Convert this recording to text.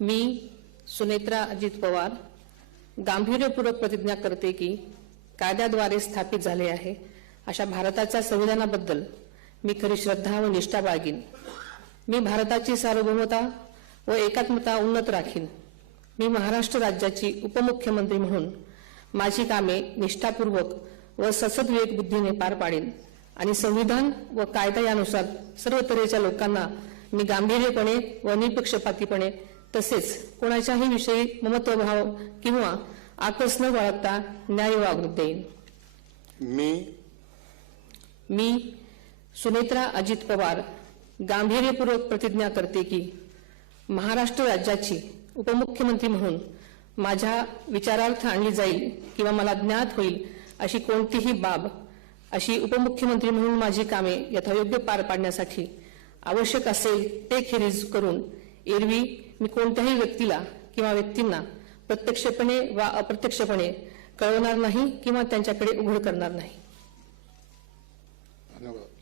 मी सुनेत्रा अजित पवार गांभीर्यपूर्वक प्रतिज्ञा करते की कायद्याद्वारे स्थापित झाले आहे अशा भारताच्या संविधानाबद्दल मी खरी श्रद्धा व निष्ठा बाळगीन। मी भारताची सार्वभौमता व एकात्मता उन्नत राखीन। मी महाराष्ट्र राज्याची उपमुख्यमंत्री म्हणून माझी कामे निष्ठापूर्वक व ससद्विवेक बुद्धीने पार पाडेन आणि संविधान व कायदा यानुसार सर्व तऱ्हेच्या लोकांना मी गांभीर्यपणे व निपक्षपातीपणे तसेच कोणाच्याही विषयी ममत्वभाव किंवा आकस न बाळगता न्याय वागणूक देईन। मी सुनेत्रा अजित पवार गांभीर्यपूर्वक प्रतिज्ञा करते की महाराष्ट्र राज्याची उपमुख्यमंत्री म्हणून माझ्या विचारार्थ आणली जाईल किंवा मला ज्ञात होईल अशी कोणतीही बाब अशी उपमुख्यमंत्री म्हणून माझी कामे यथायोग्य पार पाडण्यासाठी आवश्यक असेल ते खेरीज करून एरवी मी कोणत्याही व्यक्तीला किंवा व्यक्तींना प्रत्यक्षपणे वा अप्रत्यक्षपणे कळवणार नाही किंवा त्यांच्याकडे उघड करणार नाही। धन्यवाद।